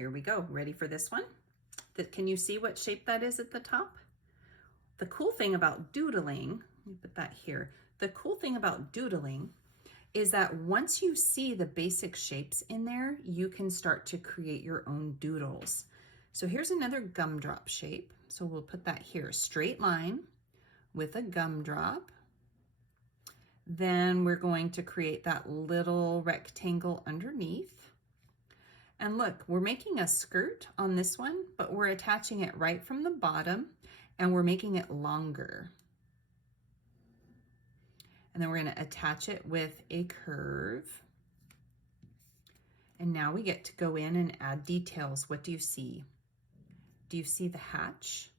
here we go. Ready for this one? Can you see what shape that is at the top? The cool thing about doodling, let me put that here. The cool thing about doodling is that once you see the basic shapes in there, you can start to create your own doodles. So here's another gumdrop shape. So we'll put that here, straight line with a gumdrop. Then we're going to create that little rectangle underneath. And look, we're making a skirt on this one, but we're attaching it right from the bottom and we're making it longer. And then we're going to attach it with a curve. And now we get to go in and add details. What do you see? Do you see the hatch?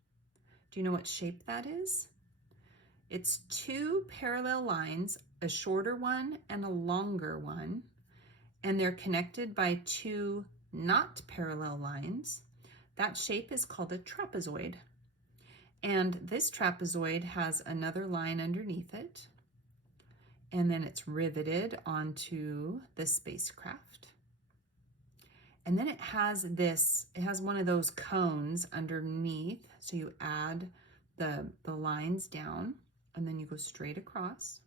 Do you know what shape that is? It's two parallel lines, a shorter one and a longer one, and they're connected by two not parallel lines. That shape is called a trapezoid. And this trapezoid has another line underneath it, and then it's riveted onto the spacecraft. And then it has one of those cones underneath. So you add the lines down and then you go straight across.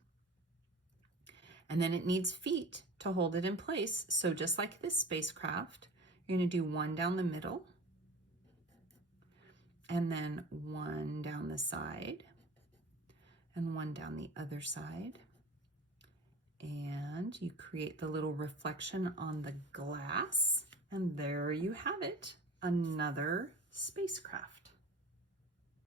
And then it needs feet to hold it in place. So just like this spacecraft, you're gonna do one down the middle and then one down the side and one down the other side. And you create the little reflection on the glass. And there you have it, another spacecraft.